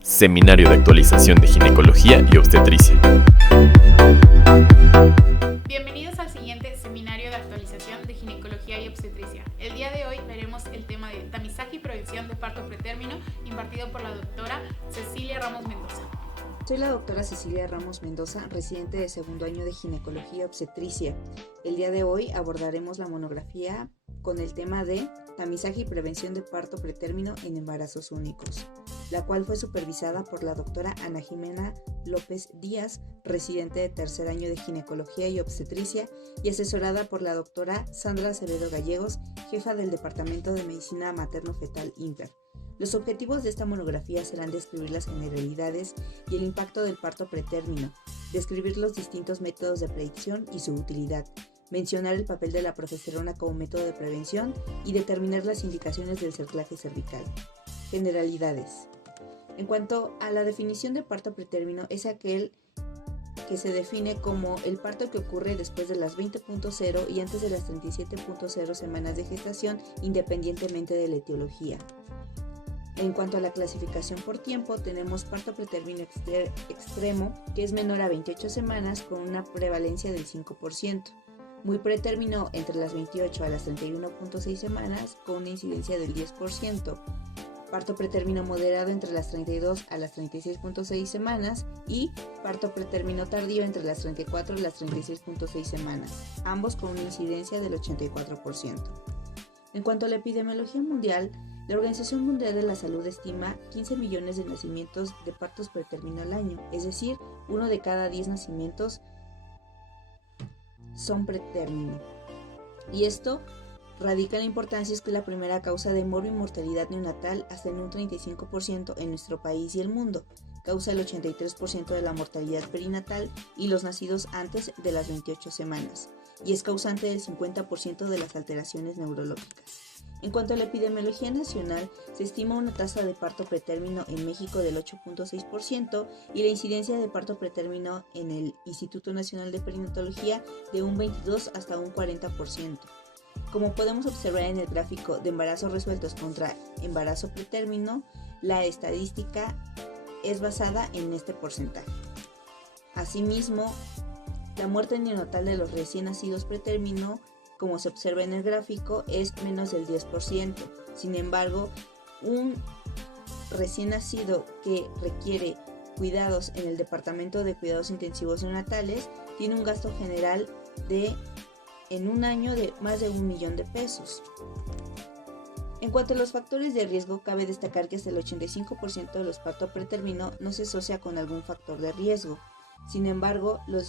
Seminario de actualización de ginecología y obstetricia. Bienvenidos al siguiente seminario de actualización de ginecología y obstetricia. El día de hoy veremos el tema de tamizaje y prevención de parto pretérmino impartido por la doctora Cecilia Ramos Mendoza. Soy la doctora Cecilia Ramos Mendoza, residente de segundo año de ginecología y obstetricia. El día de hoy abordaremos la monografía con el tema de tamizaje y prevención de parto pretérmino en embarazos únicos, la cual fue supervisada por la doctora Ana Jimena López Díaz, residente de tercer año de ginecología y obstetricia, y asesorada por la doctora Sandra Acevedo Gallegos, jefa del Departamento de Medicina Materno-Fetal INPER. Los objetivos de esta monografía serán describir las generalidades y el impacto del parto pretérmino, describir los distintos métodos de predicción y su utilidad, mencionar el papel de la progesterona como método de prevención y determinar las indicaciones del cerclaje cervical. Generalidades. En cuanto a la definición de parto pretérmino, es aquel que se define como el parto que ocurre después de las 20.0 y antes de las 37.0 semanas de gestación, independientemente de la etiología. En cuanto a la clasificación por tiempo, tenemos parto pretérmino extremo, que es menor a 28 semanas con una prevalencia del 5%. Muy pretérmino entre las 28 a las 31.6 semanas con una incidencia del 10%. Parto pretérmino moderado entre las 32 a las 36.6 semanas y parto pretérmino tardío entre las 34 y las 36.6 semanas, ambos con una incidencia del 84%. En cuanto a la epidemiología mundial, la Organización Mundial de la Salud estima 15 millones de nacimientos de partos pretérmino al año, es decir, 1 de cada 10 nacimientos son pretérmino. Y esto radica en la importancia es que es la primera causa de morbi-mortalidad neonatal hasta en un 35% en nuestro país y el mundo. Causa el 83% de la mortalidad perinatal y los nacidos antes de las 28 semanas. Y es causante del 50% de las alteraciones neurológicas. En cuanto a la epidemiología nacional, se estima una tasa de parto pretérmino en México del 8.6% y la incidencia de parto pretérmino en el Instituto Nacional de Perinatología de un 22 hasta un 40%. Como podemos observar en el gráfico de embarazos resueltos contra embarazo pretérmino, la estadística es basada en este porcentaje. Asimismo, la muerte neonatal de los recién nacidos pretérmino, como se observa en el gráfico, es menos del 10%. Sin embargo, un recién nacido que requiere cuidados en el Departamento de Cuidados Intensivos Neonatales tiene un gasto general en un año de más de 1 millón de pesos. En cuanto a los factores de riesgo, cabe destacar que hasta el 85% de los partos pretérmino no se asocia con algún factor de riesgo. Sin embargo, los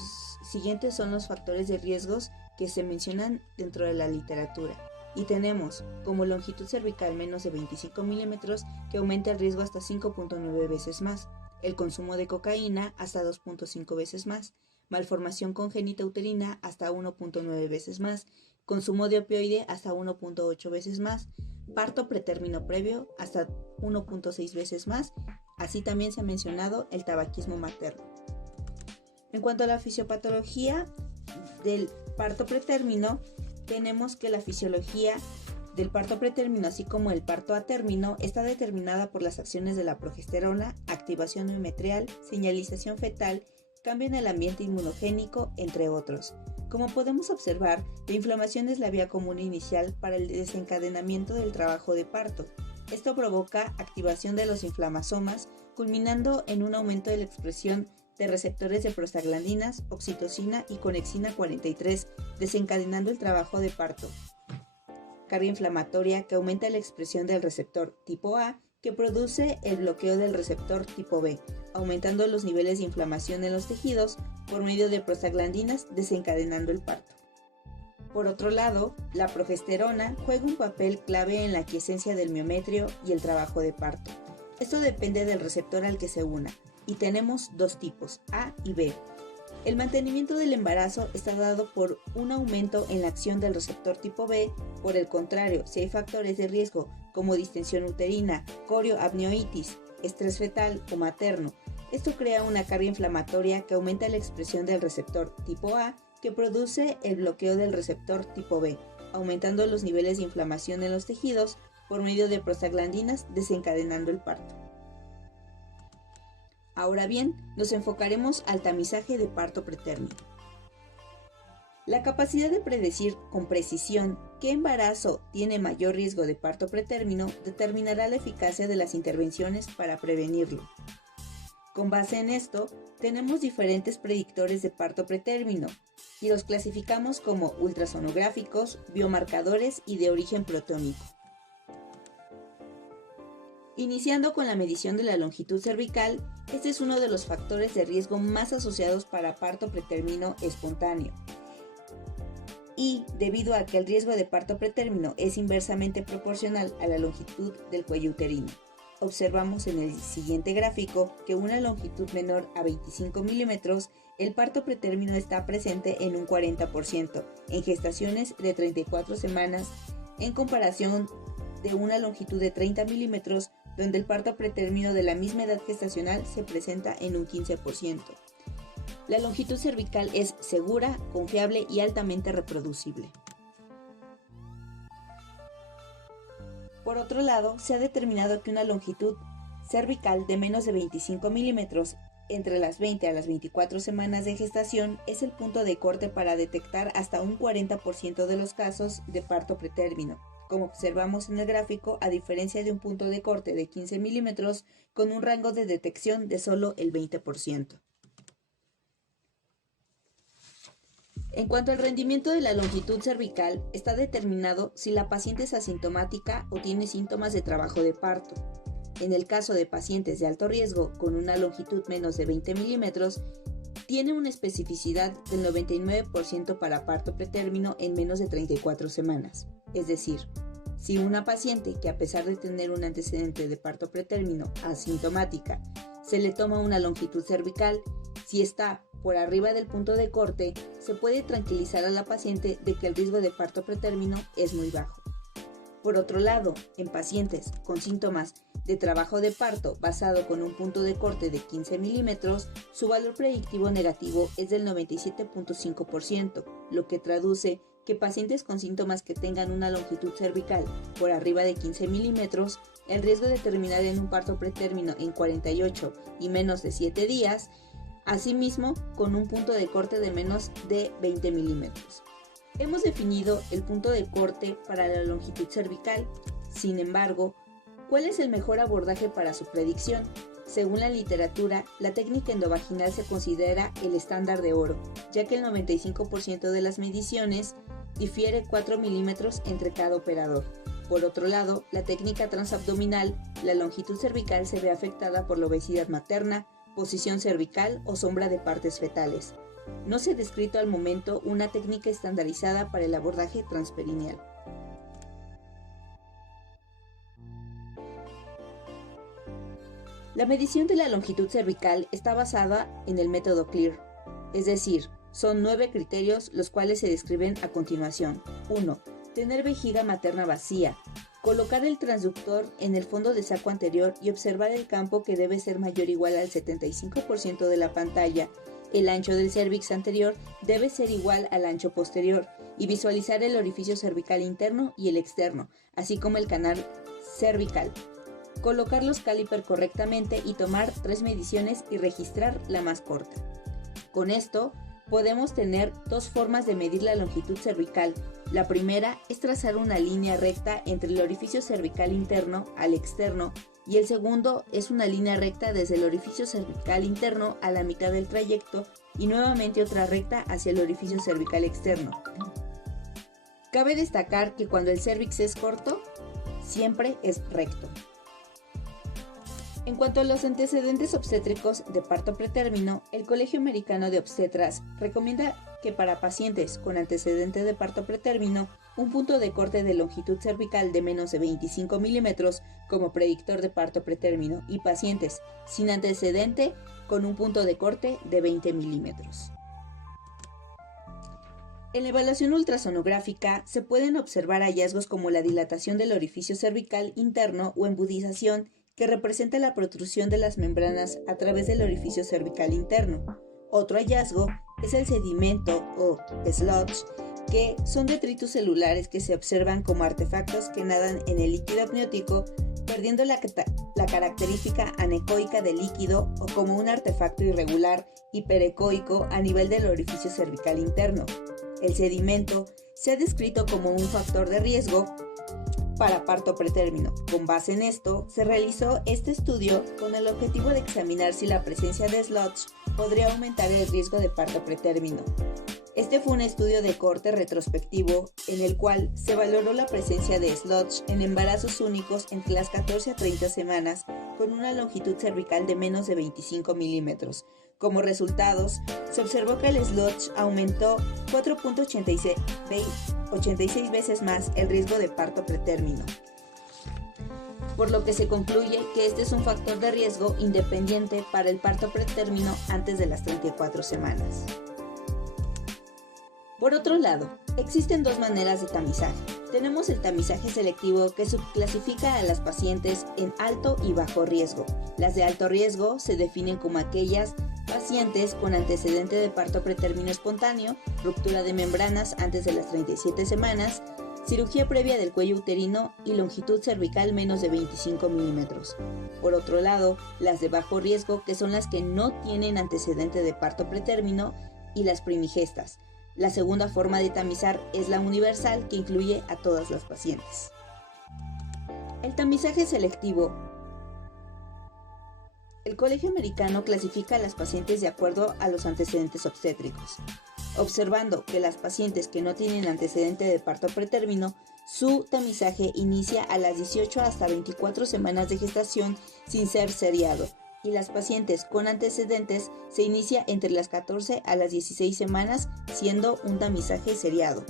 siguientes son los factores de riesgos que se mencionan dentro de la literatura. Y tenemos como longitud cervical menos de 25 milímetros que aumenta el riesgo hasta 5.9 veces más, el consumo de cocaína hasta 2.5 veces más, malformación congénita uterina hasta 1.9 veces más, consumo de opioide hasta 1.8 veces más, parto pretérmino previo hasta 1.6 veces más, así también se ha mencionado el tabaquismo materno. En cuanto a la fisiopatología del parto pretérmino, tenemos que la fisiología del parto pretérmino, así como el parto a término, está determinada por las acciones de la progesterona, activación endometrial, señalización fetal, cambio en el ambiente inmunogénico, entre otros. Como podemos observar, la inflamación es la vía común inicial para el desencadenamiento del trabajo de parto. Esto provoca activación de los inflamasomas, culminando en un aumento de la expresión de receptores de prostaglandinas, oxitocina y conexina 43, desencadenando el trabajo de parto. Carga inflamatoria que aumenta la expresión del receptor tipo A, que produce el bloqueo del receptor tipo B, aumentando los niveles de inflamación en los tejidos por medio de prostaglandinas, desencadenando el parto. Por otro lado, la progesterona juega un papel clave en la aquiescencia del miometrio y el trabajo de parto. Esto depende del receptor al que se una, y tenemos dos tipos, A y B. El mantenimiento del embarazo está dado por un aumento en la acción del receptor tipo B. Por el contrario, si hay factores de riesgo como distensión uterina, corioamnionitis, estrés fetal o materno, esto crea una carga inflamatoria que aumenta la expresión del receptor tipo A, que produce el bloqueo del receptor tipo B, aumentando los niveles de inflamación en los tejidos por medio de prostaglandinas, desencadenando el parto. Ahora bien, nos enfocaremos al tamizaje de parto pretérmino. La capacidad de predecir con precisión qué embarazo tiene mayor riesgo de parto pretérmino determinará la eficacia de las intervenciones para prevenirlo. Con base en esto, tenemos diferentes predictores de parto pretérmino y los clasificamos como ultrasonográficos, biomarcadores y de origen proteómico. Iniciando con la medición de la longitud cervical, este es uno de los factores de riesgo más asociados para parto pretérmino espontáneo. Y debido a que el riesgo de parto pretérmino es inversamente proporcional a la longitud del cuello uterino. Observamos en el siguiente gráfico que una longitud menor a 25 milímetros, el parto pretérmino está presente en un 40%, en gestaciones de 34 semanas, en comparación de una longitud de 30 milímetros, donde el parto pretérmino de la misma edad gestacional se presenta en un 15%. La longitud cervical es segura, confiable y altamente reproducible. Por otro lado, se ha determinado que una longitud cervical de menos de 25 milímetros entre las 20 a las 24 semanas de gestación es el punto de corte para detectar hasta un 40% de los casos de parto pretérmino, como observamos en el gráfico, a diferencia de un punto de corte de 15 milímetros con un rango de detección de solo el 20%. En cuanto al rendimiento de la longitud cervical, está determinado si la paciente es asintomática o tiene síntomas de trabajo de parto. En el caso de pacientes de alto riesgo con una longitud menos de 20 milímetros, tiene una especificidad del 99% para parto pretérmino en menos de 34 semanas. Es decir, si una paciente que a pesar de tener un antecedente de parto pretérmino asintomática, se le toma una longitud cervical, si está por arriba del punto de corte, se puede tranquilizar a la paciente de que el riesgo de parto pretérmino es muy bajo. Por otro lado, en pacientes con síntomas de trabajo de parto basado con un punto de corte de 15 milímetros, su valor predictivo negativo es del 97.5%, lo que traduce que pacientes con síntomas que tengan una longitud cervical por arriba de 15 milímetros, el riesgo de terminar en un parto pretérmino en 48 y menos de 7 días, asimismo con un punto de corte de menos de 20 milímetros. Hemos definido el punto de corte para la longitud cervical. Sin embargo, ¿cuál es el mejor abordaje para su predicción? Según la literatura, la técnica endovaginal se considera el estándar de oro, ya que el 95% de las mediciones difiere 4 milímetros entre cada operador. Por otro lado, la técnica transabdominal, la longitud cervical se ve afectada por la obesidad materna, posición cervical o sombra de partes fetales. No se ha descrito al momento una técnica estandarizada para el abordaje transperineal. La medición de la longitud cervical está basada en el método CLEAR, es decir, son 9 criterios los cuales se describen a continuación. 1. Tener vejiga materna vacía. Colocar el transductor en el fondo de saco anterior y observar el campo que debe ser mayor o igual al 75% de la pantalla. El ancho del cérvix anterior debe ser igual al ancho posterior y visualizar el orificio cervical interno y el externo, así como el canal cervical. Colocar los caliper correctamente y tomar 3 mediciones y registrar la más corta. Con esto, podemos tener 2 formas de medir la longitud cervical. La primera es trazar una línea recta entre el orificio cervical interno al externo y el segundo es una línea recta desde el orificio cervical interno a la mitad del trayecto y nuevamente otra recta hacia el orificio cervical externo. Cabe destacar que cuando el cérvix es corto, siempre es recto. En cuanto a los antecedentes obstétricos de parto pretérmino, el Colegio Americano de Obstetras recomienda que para pacientes con antecedente de parto pretérmino, un punto de corte de longitud cervical de menos de 25 milímetros como predictor de parto pretérmino y pacientes sin antecedente con un punto de corte de 20 milímetros. En la evaluación ultrasonográfica se pueden observar hallazgos como la dilatación del orificio cervical interno o embudización que representa la protrusión de las membranas a través del orificio cervical interno. Otro hallazgo es el sedimento o sludge que son detritus celulares que se observan como artefactos que nadan en el líquido amniótico, perdiendo la característica anecoica del líquido, o como un artefacto irregular hiperecoico a nivel del orificio cervical interno. El sedimento se ha descrito como un factor de riesgo para parto pretérmino. Con base en esto, se realizó este estudio con el objetivo de examinar si la presencia de sludge podría aumentar el riesgo de parto pretérmino. Este fue un estudio de corte retrospectivo en el cual se valoró la presencia de sludge en embarazos únicos entre las 14 a 30 semanas con una longitud cervical de menos de 25 milímetros. Como resultados, se observó que el sludge aumentó 4.86 veces más el riesgo de parto pretérmino, por lo que se concluye que este es un factor de riesgo independiente para el parto pretérmino antes de las 34 semanas. Por otro lado, existen dos maneras de tamizaje. Tenemos el tamizaje selectivo, que subclasifica a las pacientes en alto y bajo riesgo. Las de alto riesgo se definen como aquellas pacientes con antecedente de parto pretérmino espontáneo, ruptura de membranas antes de las 37 semanas, cirugía previa del cuello uterino y longitud cervical menos de 25 milímetros. Por otro lado, las de bajo riesgo, que son las que no tienen antecedente de parto pretérmino, y las primigestas. La segunda forma de tamizar es la universal, que incluye a todas las pacientes. El tamizaje selectivo. El Colegio Americano clasifica a las pacientes de acuerdo a los antecedentes obstétricos, observando que las pacientes que no tienen antecedente de parto pretérmino, su tamizaje inicia a las 18 hasta 24 semanas de gestación sin ser seriado, y las pacientes con antecedentes se inicia entre las 14 a las 16 semanas, siendo un tamizaje seriado.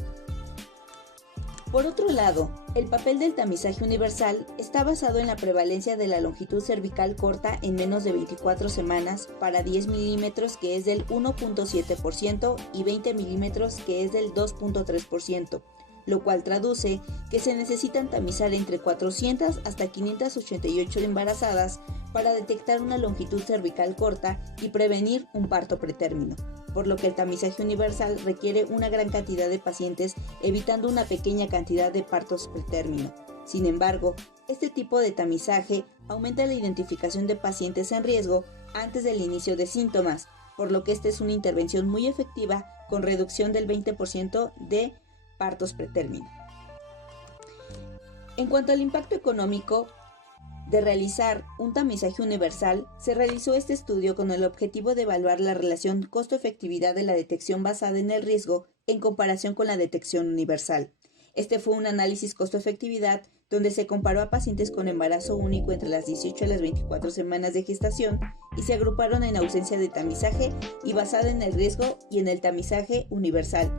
Por otro lado, el papel del tamizaje universal está basado en la prevalencia de la longitud cervical corta en menos de 24 semanas para 10 milímetros, que es del 1.7%, y 20 milímetros, que es del 2.3%, lo cual traduce que se necesitan tamizar entre 400 hasta 588 embarazadas para detectar una longitud cervical corta y prevenir un parto pretérmino, por lo que el tamizaje universal requiere una gran cantidad de pacientes, evitando una pequeña cantidad de partos pretérmino. Sin embargo, este tipo de tamizaje aumenta la identificación de pacientes en riesgo antes del inicio de síntomas, por lo que esta es una intervención muy efectiva con reducción del 20% de partos pretérmino. En cuanto al impacto económico de realizar un tamizaje universal, se realizó este estudio con el objetivo de evaluar la relación costo-efectividad de la detección basada en el riesgo en comparación con la detección universal. Este fue un análisis costo-efectividad donde se comparó a pacientes con embarazo único entre las 18 a las 24 semanas de gestación y se agruparon en ausencia de tamizaje y basada en el riesgo y en el tamizaje universal,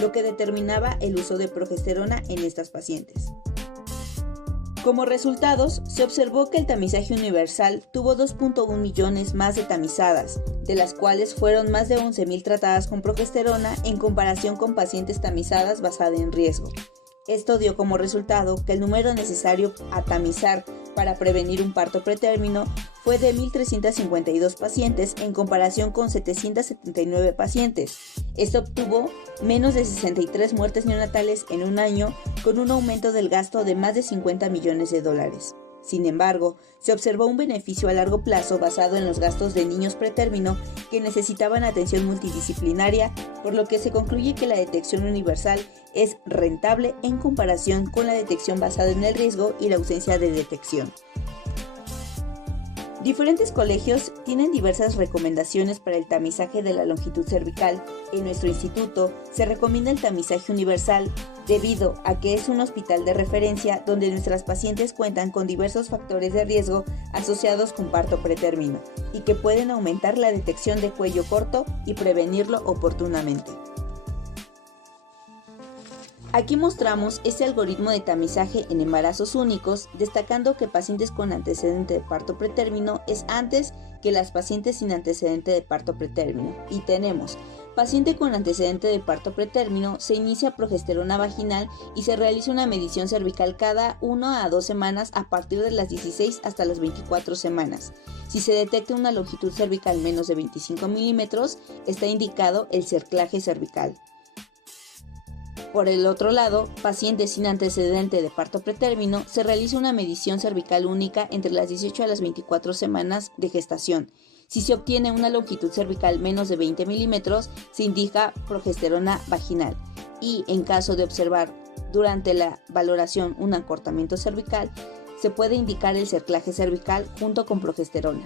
lo que determinaba el uso de progesterona en estas pacientes. Como resultados, se observó que el tamizaje universal tuvo 2.1 millones más de tamizadas, de las cuales fueron más de 11,000 tratadas con progesterona en comparación con pacientes tamizadas basada en riesgo. Esto dio como resultado que el número necesario a tamizar para prevenir un parto pretérmino fue de 1.352 pacientes en comparación con 779 pacientes. Esto obtuvo menos de 63 muertes neonatales en un año, con un aumento del gasto de más de $50 millones. Sin embargo, se observó un beneficio a largo plazo basado en los gastos de niños pretérmino que necesitaban atención multidisciplinaria, por lo que se concluye que la detección universal es rentable en comparación con la detección basada en el riesgo y la ausencia de detección. Diferentes colegios tienen diversas recomendaciones para el tamizaje de la longitud cervical. En nuestro instituto se recomienda el tamizaje universal debido a que es un hospital de referencia donde nuestras pacientes cuentan con diversos factores de riesgo asociados con parto pretérmino y que pueden aumentar la detección de cuello corto y prevenirlo oportunamente. Aquí mostramos este algoritmo de tamizaje en embarazos únicos, destacando que pacientes con antecedente de parto pretérmino es antes que las pacientes sin antecedente de parto pretérmino. Y tenemos, paciente con antecedente de parto pretérmino, se inicia progesterona vaginal y se realiza una medición cervical cada 1 a 2 semanas a partir de las 16 hasta las 24 semanas. Si se detecta una longitud cervical menos de 25 milímetros, está indicado el cerclaje cervical. Por el otro lado, pacientes sin antecedente de parto pretérmino, se realiza una medición cervical única entre las 18 a las 24 semanas de gestación. Si se obtiene una longitud cervical menos de 20 milímetros, se indica progesterona vaginal. Y en caso de observar durante la valoración un acortamiento cervical, se puede indicar el cerclaje cervical junto con progesterona.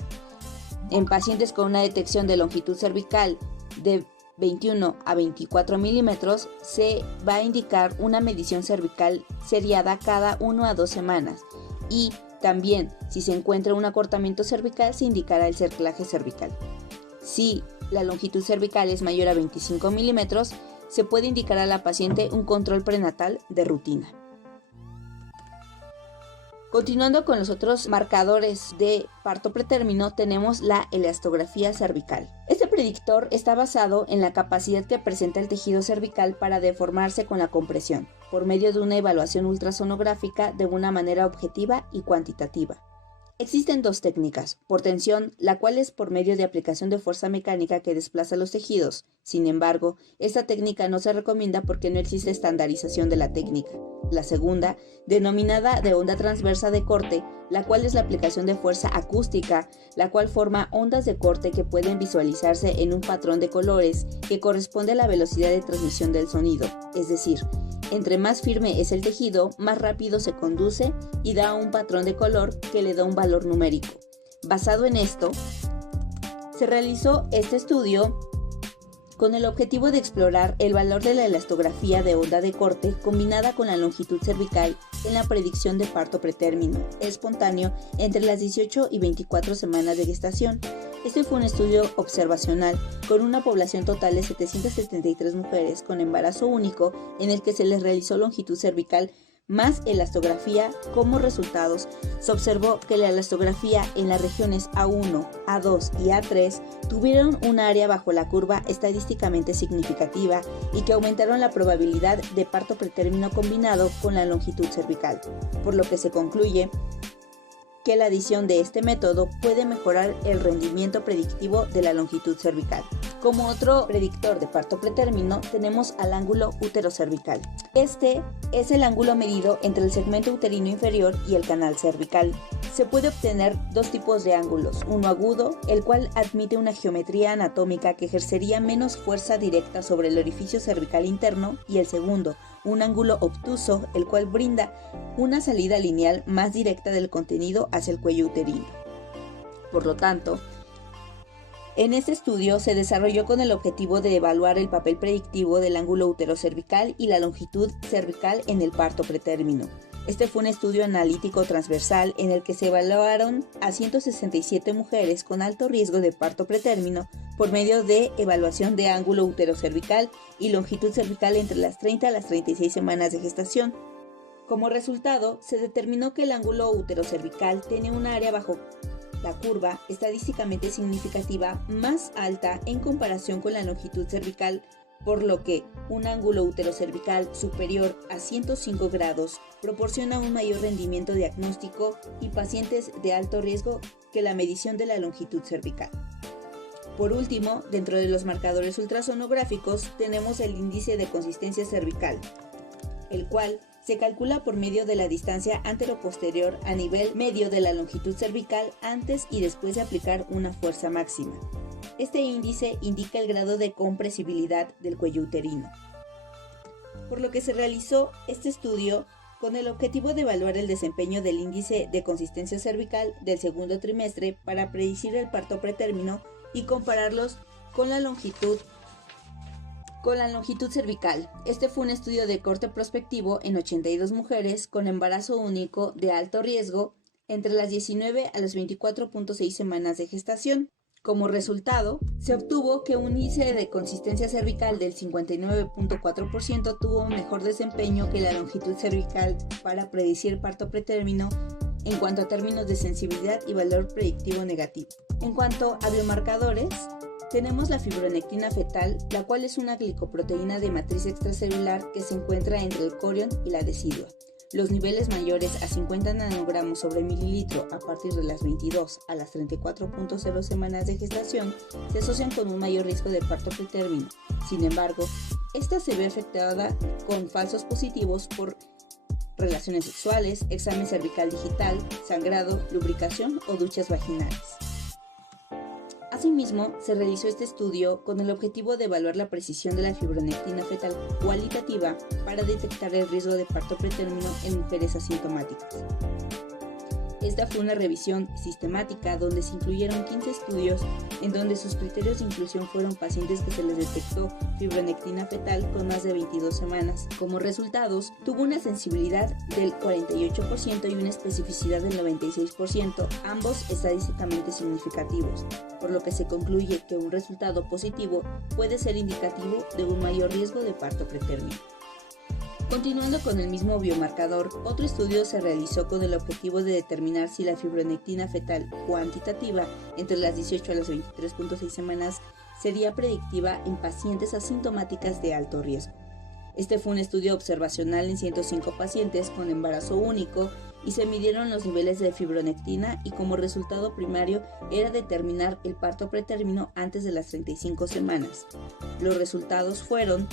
En pacientes con una detección de longitud cervical de 21 a 24 milímetros, se va a indicar una medición cervical seriada cada 1 a 2 semanas. Y también, si se encuentra un acortamiento cervical, se indicará el cerclaje cervical. Si la longitud cervical es mayor a 25 milímetros, se puede indicar a la paciente un control prenatal de rutina. Continuando con los otros marcadores de parto pretérmino, tenemos la elastografía cervical. Este predictor está basado en la capacidad que presenta el tejido cervical para deformarse con la compresión, por medio de una evaluación ultrasonográfica de una manera objetiva y cuantitativa. Existen dos técnicas: por tensión, la cual es por medio de aplicación de fuerza mecánica que desplaza los tejidos. Sin embargo, esta técnica no se recomienda porque no existe estandarización de la técnica. La segunda, denominada de onda transversa de corte, la cual es la aplicación de fuerza acústica, la cual forma ondas de corte que pueden visualizarse en un patrón de colores que corresponde a la velocidad de transmisión del sonido, es decir, entre más firme es el tejido, más rápido se conduce y da un patrón de color que le da un valor numérico. Basado en esto, se realizó este estudio con el objetivo de explorar el valor de la elastografía de onda de corte combinada con la longitud cervical en la predicción de parto pretérmino espontáneo entre las 18 y 24 semanas de gestación. Este fue un estudio observacional con una población total de 773 mujeres con embarazo único en el que se les realizó longitud cervical más elastografía. Como resultados, se observó que la elastografía en las regiones A1, A2 y A3 tuvieron un área bajo la curva estadísticamente significativa y que aumentaron la probabilidad de parto pretérmino combinado con la longitud cervical, por lo que se concluye que la adición de este método puede mejorar el rendimiento predictivo de la longitud cervical. Como otro predictor de parto pretérmino tenemos al ángulo uterocervical. Este es el ángulo medido entre el segmento uterino inferior y el canal cervical. Se puede obtener dos tipos de ángulos, uno agudo, el cual admite una geometría anatómica que ejercería menos fuerza directa sobre el orificio cervical interno, y el segundo, un ángulo obtuso, el cual brinda una salida lineal más directa del contenido hacia el cuello uterino. Por lo tanto, en este estudio se desarrolló con el objetivo de evaluar el papel predictivo del ángulo uterocervical y la longitud cervical en el parto pretérmino. Este fue un estudio analítico transversal en el que se evaluaron a 167 mujeres con alto riesgo de parto pretérmino por medio de evaluación de ángulo uterocervical y longitud cervical entre las 30 a las 36 semanas de gestación. Como resultado, se determinó que el ángulo uterocervical tiene un área bajo la curva estadísticamente significativa más alta en comparación con la longitud cervical, por lo que un ángulo uterocervical superior a 105 grados proporciona un mayor rendimiento diagnóstico y pacientes de alto riesgo que la medición de la longitud cervical. Por último, dentro de los marcadores ultrasonográficos tenemos el índice de consistencia cervical, el cual se calcula por medio de la distancia anteroposterior a nivel medio de la longitud cervical antes y después de aplicar una fuerza máxima. Este índice indica el grado de compresibilidad del cuello uterino. Por lo que se realizó este estudio con el objetivo de evaluar el desempeño del índice de consistencia cervical del segundo trimestre para predecir el parto pretérmino y compararlos con la longitud cervical. Este fue un estudio de corte prospectivo en 82 mujeres con embarazo único de alto riesgo entre las 19 a las 24.6 semanas de gestación. Como resultado, se obtuvo que un índice de consistencia cervical del 59.4% tuvo un mejor desempeño que la longitud cervical para predecir parto pretérmino en cuanto a términos de sensibilidad y valor predictivo negativo. En cuanto a biomarcadores, tenemos la fibronectina fetal, la cual es una glicoproteína de matriz extracelular que se encuentra entre el corión y la decidua. Los niveles mayores a 50 nanogramos sobre mililitro a partir de las 22 a las 34.0 semanas de gestación se asocian con un mayor riesgo de parto pretérmino. Sin embargo, Esta se ve afectada con falsos positivos por relaciones sexuales, examen cervical digital, sangrado, lubricación o duchas vaginales. Asimismo, se realizó este estudio con el objetivo de evaluar la precisión de la fibronectina fetal cualitativa para detectar el riesgo de parto pretérmino en mujeres asintomáticas. Esta fue una revisión sistemática donde se incluyeron 15 estudios en donde sus criterios de inclusión fueron pacientes que se les detectó fibronectina fetal con más de 22 semanas. Como resultados, tuvo una sensibilidad del 48% y una especificidad del 96%, ambos estadísticamente significativos, por lo que se concluye que un resultado positivo puede ser indicativo de un mayor riesgo de parto pretérmino. Continuando con el mismo biomarcador, otro estudio se realizó con el objetivo de determinar si la fibronectina fetal cuantitativa entre las 18 a las 23.6 semanas sería predictiva en pacientes asintomáticas de alto riesgo. Este fue un estudio observacional en 105 pacientes con embarazo único y se midieron los niveles de fibronectina y como resultado primario era determinar el parto pretérmino antes de las 35 semanas. Los resultados fueron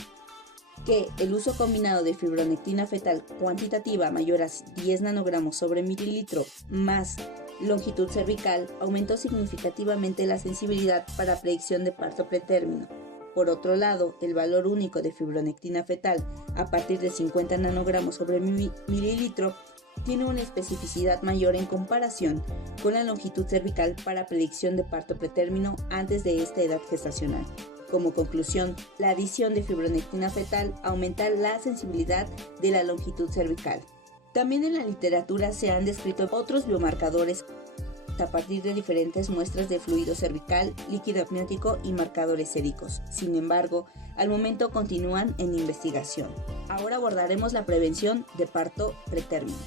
que el uso combinado de fibronectina fetal cuantitativa mayor a 10 nanogramos sobre mililitro más longitud cervical aumentó significativamente la sensibilidad para predicción de parto pretérmino. Por otro lado, el valor único de fibronectina fetal a partir de 50 nanogramos sobre mililitro tiene una especificidad mayor en comparación con la longitud cervical para predicción de parto pretérmino antes de esta edad gestacional. Como conclusión, la adición de fibronectina fetal aumenta la sensibilidad de la longitud cervical. También en la literatura se han descrito otros biomarcadores a partir de diferentes muestras de fluido cervical, líquido amniótico y marcadores séricos. Sin embargo, al momento continúan en investigación. Ahora abordaremos la prevención de parto pretérmino.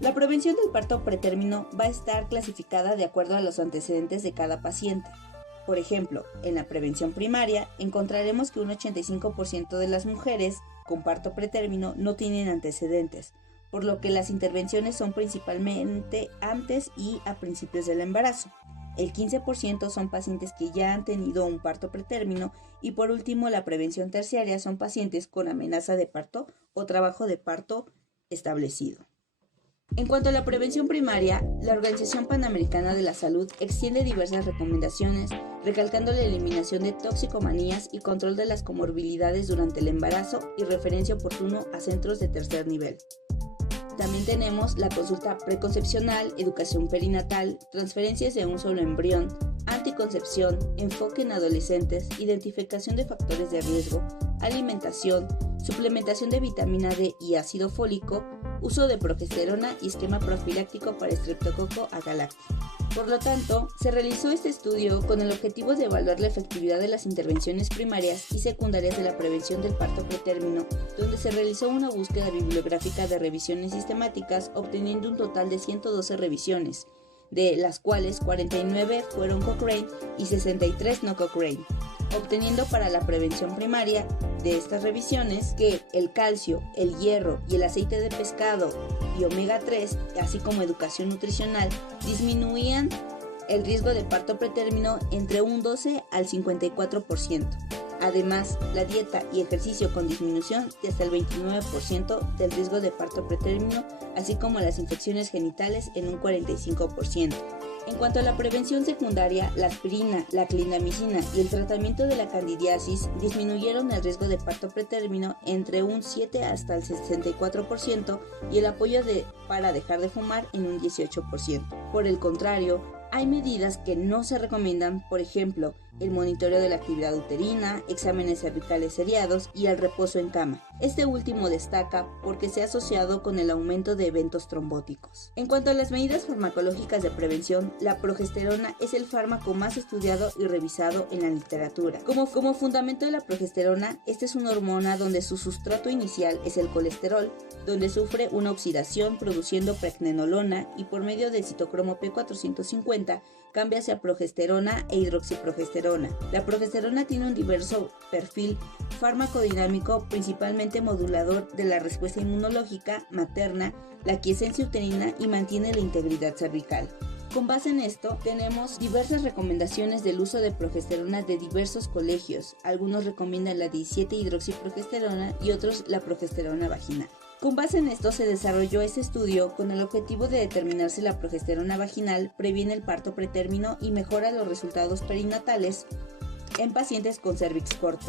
La prevención del parto pretérmino va a estar clasificada de acuerdo a los antecedentes de cada paciente. Por ejemplo, en la prevención primaria encontraremos que un 85% de las mujeres con parto pretérmino no tienen antecedentes, por lo que las intervenciones son principalmente antes y a principios del embarazo. El 15% son pacientes que ya han tenido un parto pretérmino y por último la prevención terciaria son pacientes con amenaza de parto o trabajo de parto establecido. En cuanto a la prevención primaria, la Organización Panamericana de la Salud extiende diversas recomendaciones, recalcando la eliminación de toxicomanías y control de las comorbilidades durante el embarazo y referencia oportuno a centros de tercer nivel. También tenemos la consulta preconcepcional, educación perinatal, transferencias de un solo embrión, anticoncepción, enfoque en adolescentes, identificación de factores de riesgo, alimentación, suplementación de vitamina D y ácido fólico, uso de progesterona y esquema profiláctico para Streptococo agalacti. Por lo tanto, se realizó este estudio con el objetivo de evaluar la efectividad de las intervenciones primarias y secundarias de la prevención del parto pretérmino, donde se realizó una búsqueda bibliográfica de revisiones sistemáticas, obteniendo un total de 112 revisiones, de las cuales 49 fueron Cochrane y 63 no Cochrane, obteniendo para la prevención primaria de estas revisiones que el calcio, el hierro y el aceite de pescado y omega 3, así como educación nutricional, disminuían el riesgo de parto pretérmino entre un 12 al 54%. Además, la dieta y ejercicio con disminución de hasta el 29% del riesgo de parto pretérmino, así como las infecciones genitales en un 45%. En cuanto a la prevención secundaria, la aspirina, la clindamicina y el tratamiento de la candidiasis disminuyeron el riesgo de parto pretérmino entre un 7 hasta el 64% y el apoyo para dejar de fumar en un 18%. Por el contrario, hay medidas que no se recomiendan, por ejemplo, el monitoreo de la actividad uterina, exámenes cervicales seriados y el reposo en cama. Este último destaca porque se ha asociado con el aumento de eventos trombóticos. En cuanto a las medidas farmacológicas de prevención, la progesterona es el fármaco más estudiado y revisado en la literatura. Como fundamento de la progesterona, esta es una hormona donde su sustrato inicial es el colesterol, donde sufre una oxidación produciendo pregnenolona y por medio del citocromo P450 cambia hacia progesterona e hidroxiprogesterona. La progesterona tiene un diverso perfil farmacodinámico, principalmente modulador de la respuesta inmunológica materna, la quiescencia uterina y mantiene la integridad cervical. Con base en esto, tenemos diversas recomendaciones del uso de progesterona de diversos colegios. Algunos recomiendan la 17-hidroxiprogesterona y otros la progesterona vaginal. Con base en esto se desarrolló este estudio con el objetivo de determinar si la progesterona vaginal previene el parto pretérmino y mejora los resultados perinatales en pacientes con cérvix corto.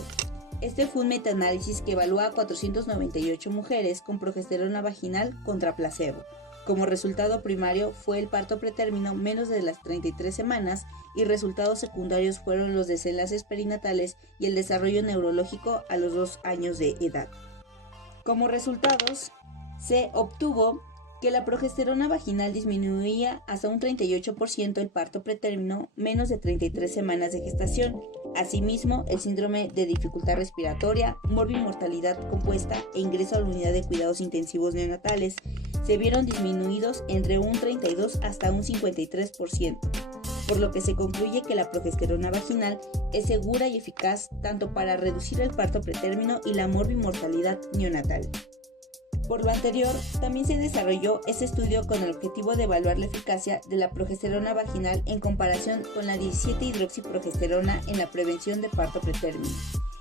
Este fue un metaanálisis que evaluó a 498 mujeres con progesterona vaginal contra placebo. Como resultado primario fue el parto pretérmino menos de las 33 semanas y resultados secundarios fueron los desenlaces perinatales y el desarrollo neurológico a los 2 años de edad. Como resultados, se obtuvo que la progesterona vaginal disminuía hasta un 38% el parto pretérmino menos de 33 semanas de gestación. Asimismo, el síndrome de dificultad respiratoria, morbimortalidad compuesta e ingreso a la unidad de cuidados intensivos neonatales se vieron disminuidos entre un 32 hasta un 53%, por lo que se concluye que la progesterona vaginal es segura y eficaz tanto para reducir el parto pretérmino y la morbimortalidad neonatal. Por lo anterior, también se desarrolló este estudio con el objetivo de evaluar la eficacia de la progesterona vaginal en comparación con la 17-hidroxiprogesterona en la prevención de parto pretérmino.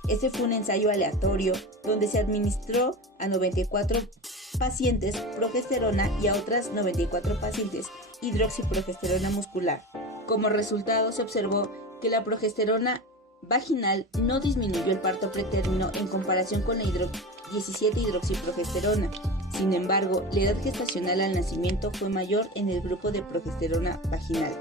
Este fue un ensayo aleatorio donde se administró a 94 pacientes progesterona y a otras 94 pacientes hidroxiprogesterona muscular. Como resultado se observó que la progesterona vaginal no disminuyó el parto pretérmino en comparación con la 17-hidroxiprogesterona. Sin embargo, la edad gestacional al nacimiento fue mayor en el grupo de progesterona vaginal.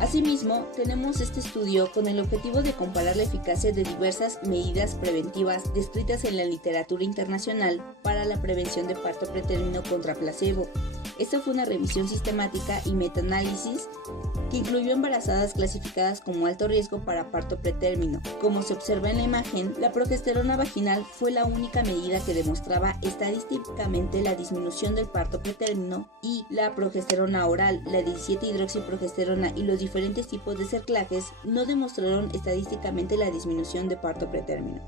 Asimismo, tenemos este estudio con el objetivo de comparar la eficacia de diversas medidas preventivas descritas en la literatura internacional para la prevención de parto pretérmino contra placebo. Esta fue una revisión sistemática y metaanálisis que incluyó embarazadas clasificadas como alto riesgo para parto pretérmino. Como se observa en la imagen, la progesterona vaginal fue la única medida que demostraba estadísticamente la disminución del parto pretérmino y la progesterona oral, la 17-hidroxiprogesterona y los diferentes tipos de cerclajes no demostraron estadísticamente la disminución de parto pretérmino.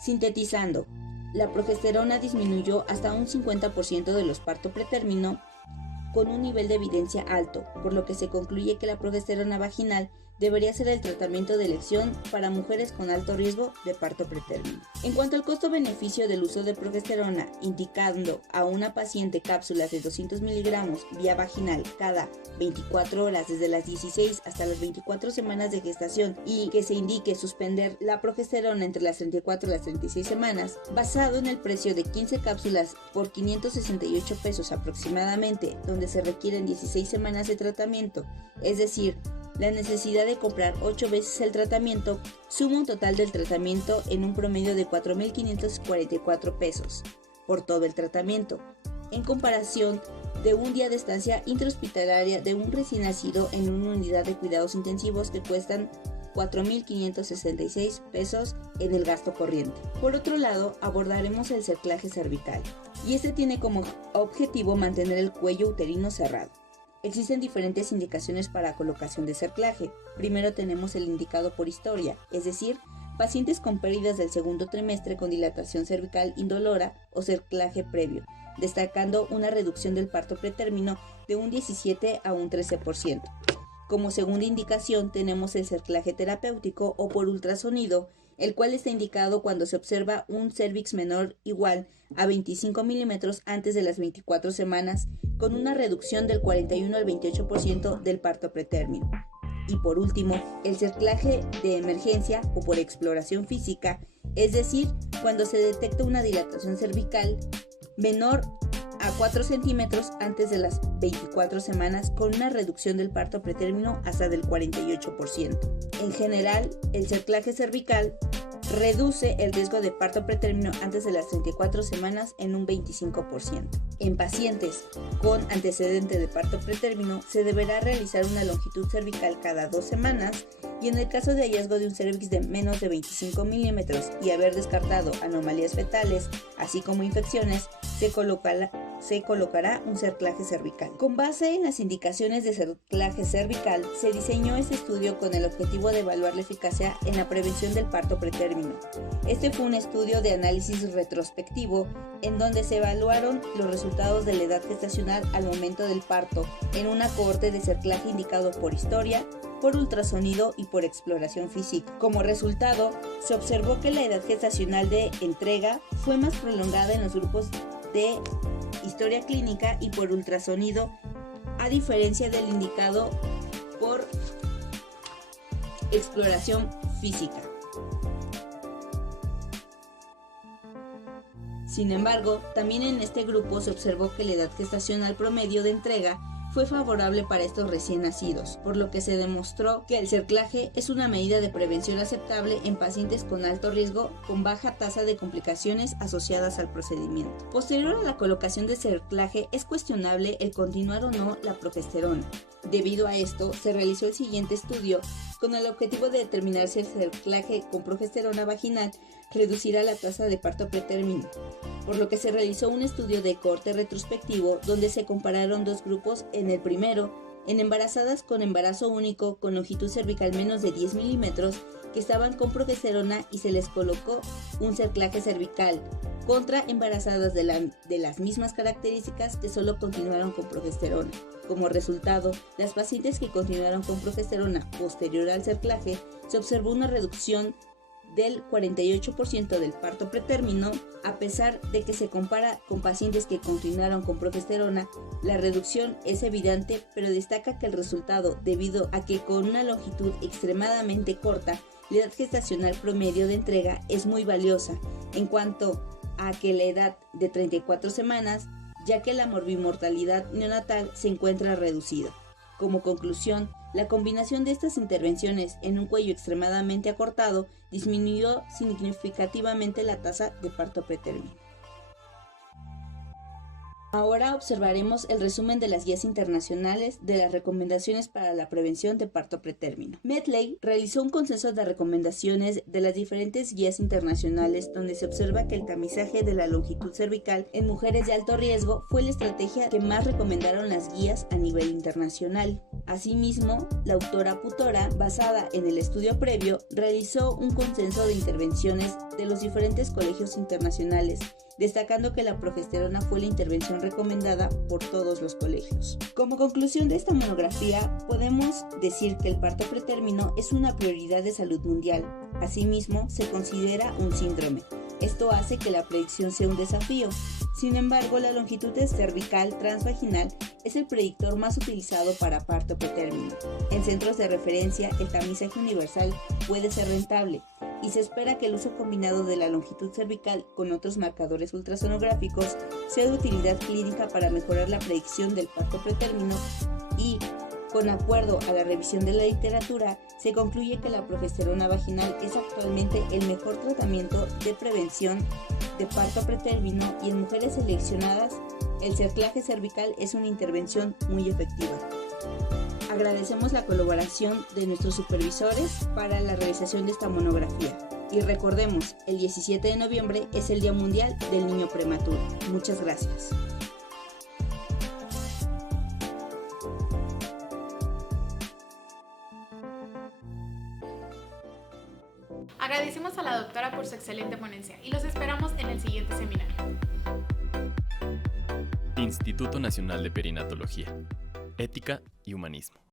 Sintetizando, la progesterona disminuyó hasta un 50% de los partos pretérmino con un nivel de evidencia alto, por lo que se concluye que la progesterona vaginal debería ser el tratamiento de elección para mujeres con alto riesgo de parto pretérmino. En cuanto al costo-beneficio del uso de progesterona, indicando a una paciente cápsulas de 200 miligramos vía vaginal cada 24 horas desde las 16 hasta las 24 semanas de gestación y que se indique suspender la progesterona entre las 34 y las 36 semanas, basado en el precio de 15 cápsulas por 568 pesos aproximadamente, donde se requieren 16 semanas de tratamiento, es decir, la necesidad de comprar 8 veces el tratamiento suma un total del tratamiento en un promedio de 4.544 pesos por todo el tratamiento, en comparación de un día de estancia intrahospitalaria de un recién nacido en una unidad de cuidados intensivos que cuestan 4.566 pesos en el gasto corriente. Por otro lado, abordaremos el cerclaje cervical, y este tiene como objetivo mantener el cuello uterino cerrado. Existen diferentes indicaciones para colocación de cerclaje. Primero tenemos el indicado por historia, es decir, pacientes con pérdidas del segundo trimestre con dilatación cervical indolora o cerclaje previo, destacando una reducción del parto pretérmino de un 17 a un 13%. Como segunda indicación tenemos el cerclaje terapéutico o por ultrasonido, el cual está indicado cuando se observa un cérvix menor igual a 25 milímetros antes de las 24 semanas, con una reducción del 41 al 28% del parto pretérmino. Y por último, el cerclaje de emergencia o por exploración física, es decir, cuando se detecta una dilatación cervical menor a 4 centímetros antes de las 24 semanas con una reducción del parto pretérmino hasta del 48%. En general, el cerclaje cervical reduce el riesgo de parto pretérmino antes de las 34 semanas en un 25%. En pacientes con antecedente de parto pretérmino se deberá realizar una longitud cervical cada 2 semanas y en el caso de hallazgo de un cérvix de menos de 25 milímetros y haber descartado anomalías fetales, así como infecciones, se colocará se colocará un cerclaje cervical. Con base en las indicaciones de cerclaje cervical, se diseñó este estudio con el objetivo de evaluar la eficacia en la prevención del parto pretérmino. Este fue un estudio de análisis retrospectivo en donde se evaluaron los resultados de la edad gestacional al momento del parto en una cohorte de cerclaje indicado por historia, por ultrasonido y por exploración física. Como resultado, se observó que la edad gestacional de entrega fue más prolongada en los grupos de historia clínica y por ultrasonido, a diferencia del indicado por exploración física. Sin embargo, también en este grupo se observó que la edad gestacional promedio de entrega fue favorable para estos recién nacidos, por lo que se demostró que el cerclaje es una medida de prevención aceptable en pacientes con alto riesgo con baja tasa de complicaciones asociadas al procedimiento. Posterior a la colocación de cerclaje, es cuestionable el continuar o no la progesterona. Debido a esto, se realizó el siguiente estudio con el objetivo de determinar si el cerclaje con progesterona vaginal reducirá la tasa de parto pretérmino, por lo que se realizó un estudio de cohorte retrospectivo donde se compararon dos grupos. En el primero, en embarazadas con embarazo único con longitud cervical menos de 10 milímetros que estaban con progesterona y se les colocó un cerclaje cervical, contra embarazadas de las mismas características que solo continuaron con progesterona. Como resultado, las pacientes que continuaron con progesterona posterior al cerclaje, se observó una reducción del 48% del parto pretérmino. A pesar de que se compara con pacientes que continuaron con progesterona, la reducción es evidente, pero destaca que el resultado, debido a que con una longitud extremadamente corta, la edad gestacional promedio de entrega es muy valiosa, en cuanto a que la edad de 34 semanas, ya que la morbimortalidad neonatal se encuentra reducida. Como conclusión, la combinación de estas intervenciones en un cuello extremadamente acortado disminuyó significativamente la tasa de parto pretérmino. Ahora observaremos el resumen de las guías internacionales de las recomendaciones para la prevención de parto pretérmino. Medley realizó un consenso de recomendaciones de las diferentes guías internacionales donde se observa que el tamizaje de la longitud cervical en mujeres de alto riesgo fue la estrategia que más recomendaron las guías a nivel internacional. Asimismo, la autora Putora, basada en el estudio previo, realizó un consenso de intervenciones de los diferentes colegios internacionales, destacando que la progesterona fue la intervención recomendada por todos los colegios. Como conclusión de esta monografía, podemos decir que el parto pretérmino es una prioridad de salud mundial. Asimismo, se considera un síndrome. Esto hace que la predicción sea un desafío. Sin embargo, la longitud cervical transvaginal es el predictor más utilizado para parto pretérmino. En centros de referencia, el tamizaje universal puede ser rentable, y se espera que el uso combinado de la longitud cervical con otros marcadores ultrasonográficos sea de utilidad clínica para mejorar la predicción del parto pretérmino y, con acuerdo a la revisión de la literatura, se concluye que la progesterona vaginal es actualmente el mejor tratamiento de prevención de parto pretérmino y en mujeres seleccionadas el cerclaje cervical es una intervención muy efectiva. Agradecemos la colaboración de nuestros supervisores para la realización de esta monografía. Y recordemos, el 17 de noviembre es el Día Mundial del Niño Prematuro. Muchas gracias. Agradecemos a la doctora por su excelente ponencia y los esperamos en el siguiente seminario. Instituto Nacional de Perinatología, Ética y Humanismo.